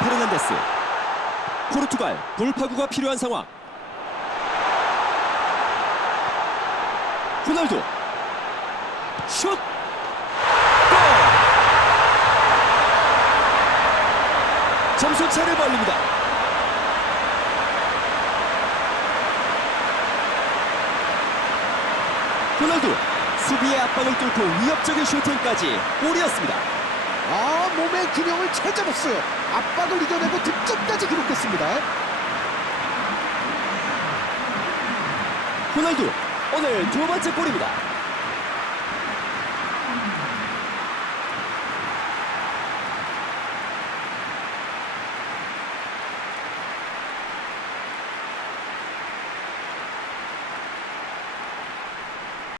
페르난데스. 포르투갈 돌파구가 필요한 상황. 호날두. 슛. 골. 점수 차를 벌립니다. 호날두 수비의 압박을 뚫고 위협적인 슈팅까지 골이었습니다. 아, 몸의 균형을 잘 잡았어요. 압박을 이겨내고 득점까지 기록했습니다. 호날두 오늘 두 번째 골입니다.